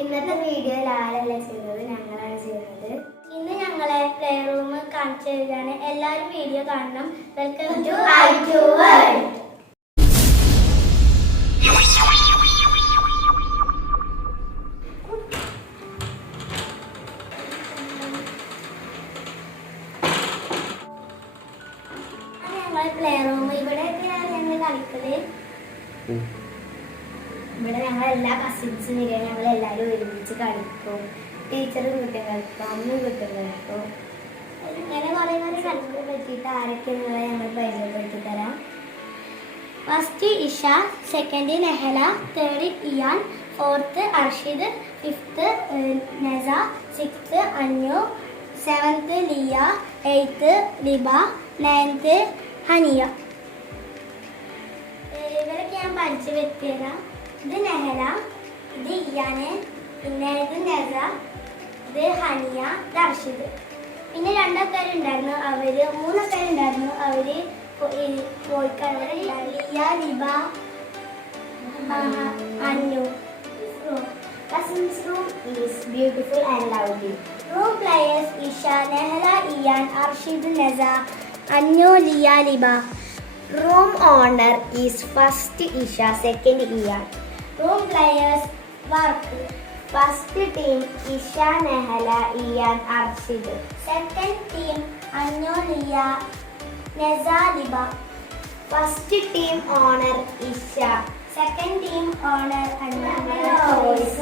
ഇന്നത്തെ വീഡിയോയിൽ ആരല്ല ചെയ്തത്, ഞങ്ങളാണ് ചെയ്തത്. ഇന്ന് ഞങ്ങളെ പ്ലേ റൂം കാണിച്ചു തരികയാണ്. എല്ലാവരും വീഡിയോ കാണണം. Welcome to I2 World. Play room ഇവിടെയൊക്കെയാണ് ഞങ്ങൾ കളിക്കല്. ഇവിടെ ഞങ്ങൾ എല്ലാ കസിൻസും വരിക, ഞങ്ങൾ എല്ലാവരും ഒരുമിച്ച് കളിക്കും. ടീച്ചറും കുട്ടിയും കളിക്കും, അമ്മയും കുട്ടിയും കളിക്കും. ഇങ്ങനെ കുറേ കളികളെ പറ്റിയിട്ട് ആരൊക്കെയാണെന്നുള്ളത് ഞങ്ങൾ പരിചയപ്പെടുത്തി തരാം. First Isha, second Nehala, third Ian, fourth Arshid, fifth Nasa, sixth Annu, seventh Liya, eighth Liba, ninth Haniya. ഇവരൊക്കെ ഞാൻ പരിചയപ്പെടുത്തി തരാം. ഇത് നെഹല, ഇത് ഇയാന്, പിന്നെ ഇത് നസ, ഇത് ഹനിയ, ഇത് അർഷിദ്. പിന്നെ രണ്ടാൾക്കാരുണ്ടായിരുന്നു, മൂന്നാൾക്കാരുണ്ടായിരുന്നു. അവര് പോയിക്കാണ്. ലിയ, ലിബ, അന്നു. Cousins room is beautiful and lovely. Room players Isha, Nehla, Iyan, Arshid, Neza, Annu, Liya, Liba. Room owner is first Isha, second Iyan. Room players work. First team Isha, Nehla, Iyan, Arshid. Second team Annu, Liya, Neza, Liba. First team owner Isha. Second team owner Annu, toys.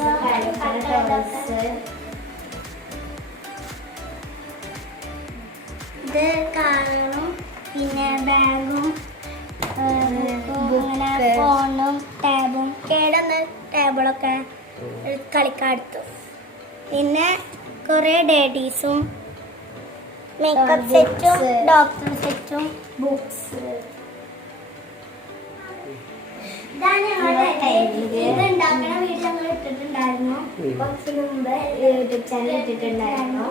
ഇത് കാണും, പിന്നെ ബാഗും അങ്ങനെ ഫോണും ടാബും കേടുന്ന ടേബിളൊക്കെ കളിക്കാടുത്തു. പിന്നെ കുറേ ഡേഡീസും makeup സെറ്റും doctor സെറ്റും ബുക്സ്. ഇതാണ് ഞങ്ങളുടെ ഇത് ഉണ്ടാക്കുന്ന വീഡിയോ ഞങ്ങൾ ഇട്ടിട്ടുണ്ടായിരുന്നു. കുറച്ച് മുമ്പ് യൂട്യൂബ് ചാനൽ ഇട്ടിട്ടുണ്ടായിരുന്നു.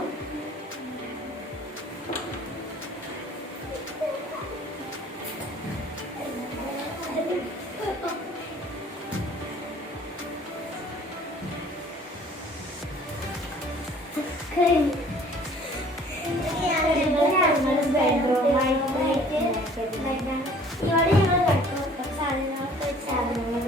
ഇവിടെ ഞങ്ങൾ കളിക്കും സാധനങ്ങൾ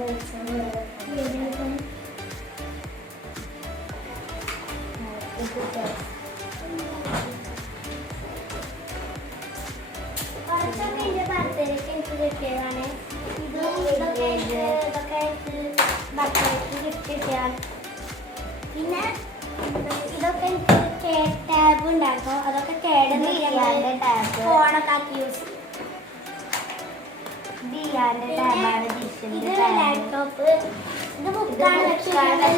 കുറച്ചൊക്കെ എൻ്റെ ബർത്ത്ഡേക്ക് എനിക്ക് കിട്ടിയതാണ്. ഇതൊക്കെ ബർത്ത്ഡേക്ക് ഗിഫ്റ്റ് കിട്ടിയതാണ്. പിന്നെ ഇതൊക്കെ എനിക്ക് ടാബ് ഉണ്ടായിരുന്നു, അതൊക്കെ കേടുന്ന ഫോണൊക്കെ ആക്കി യൂസ് ചെയ്യും. ഇത് ലാപ്ടോപ്പ്, ഇത് ബുക്കാണ്,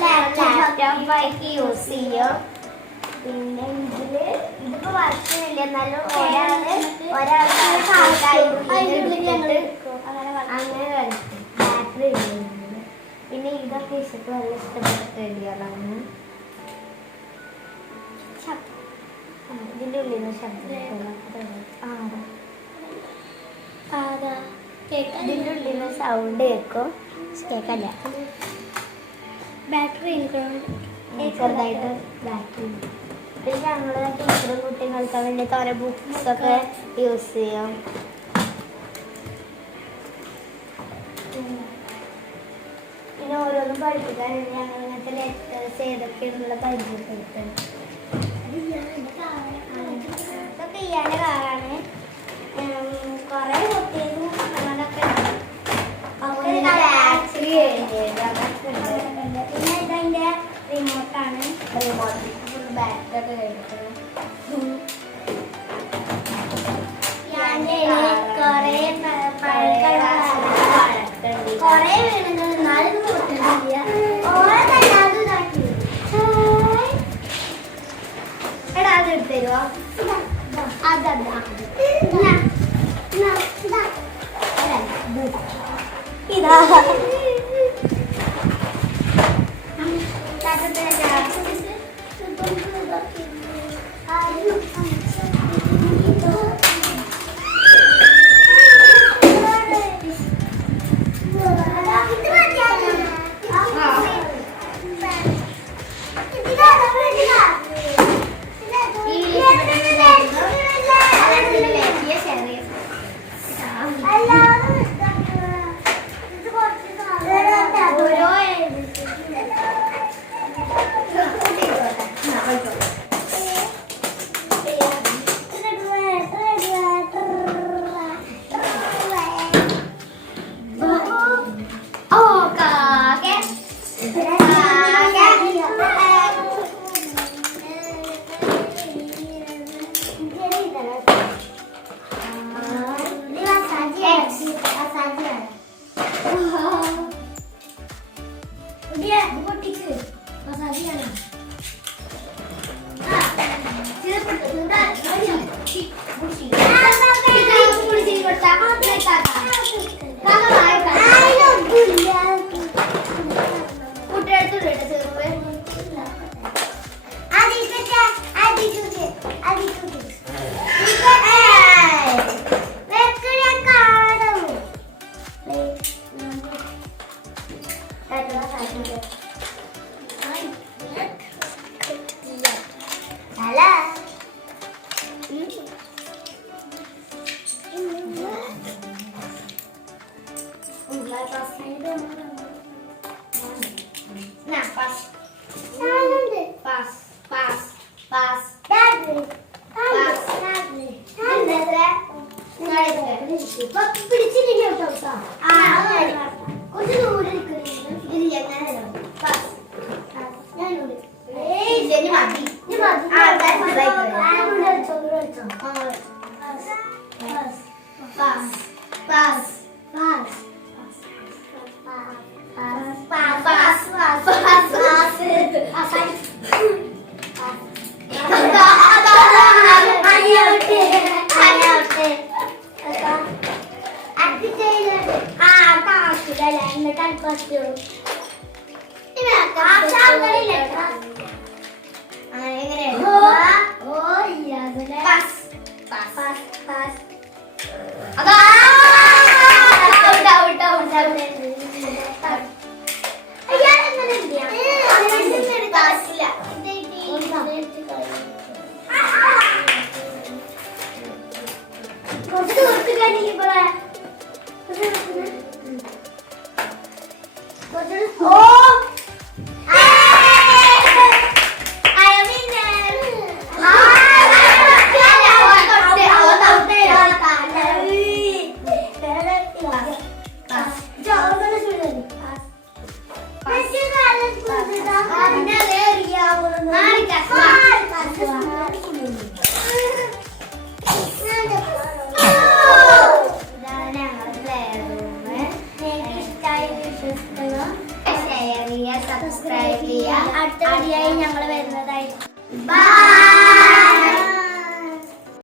ലാപ്ടോപ്പായിട്ട് യൂസ് ചെയ്യും. പിന്നെ ഇതിപ്പോ വർക്കില്ല, എന്നാലും ഒരാൾക്ക് അങ്ങനെ കളിക്കും. ബാറ്ററി ഇല്ല. പിന്നെ ഇതൊക്കെ ഇഷ്ടപ്പെട്ട് നല്ല ഇഷ്ടപ്പെട്ട റെഡിയാണ്. ഇതിൻ്റെ ഉള്ളിൽ നിന്ന് ശബ്ദം ഇതിൻ്റെ ഉള്ളിൽ നിന്ന് സൗണ്ട് കേൾക്കും, കേൾക്കല്ല. ബാറ്ററി ചെറുതായിട്ട് ബാറ്ററി. പിന്നെ ഞങ്ങൾ ടീച്ചറും കുട്ടിയും കളിക്കാൻ വേണ്ടി കുറേ ബുക്സൊക്കെ യൂസ് ചെയ്യും. പിന്നെ ഓരോന്നും പഠിപ്പിക്കാൻ വേണ്ടി ഞങ്ങൾ ഇങ്ങനത്തെ ലെറ്റേഴ്സ് ഏതൊക്കെയാണെന്നുള്ള പരിചയപ്പെടുത്തും. ഇതൊക്കെ ഇയാൻ്റെ കാറാണ്. കുറേ കുട്ടികളും അങ്ങനൊക്കെ. പിന്നെ ഇതതിൻ്റെ റിമോട്ടാണ്. ഫുൾ ബാറ്റൊക്കെ കഴിക്കുന്നത്. കുറേ വീണുകൾ എന്നാലും പൊട്ടില്ല. ഓരോ തല്ലാതെ ഇതാക്കി. എടാ അത് എടുത്തരുവോ? അതല്ല ഇതാ സബ്സ്ക്രൈബ് ചെയ്യുക. അടുത്ത വീഡിയോയിൽ ഞങ്ങൾ വരുന്നതായിരിക്കും. ബൈ.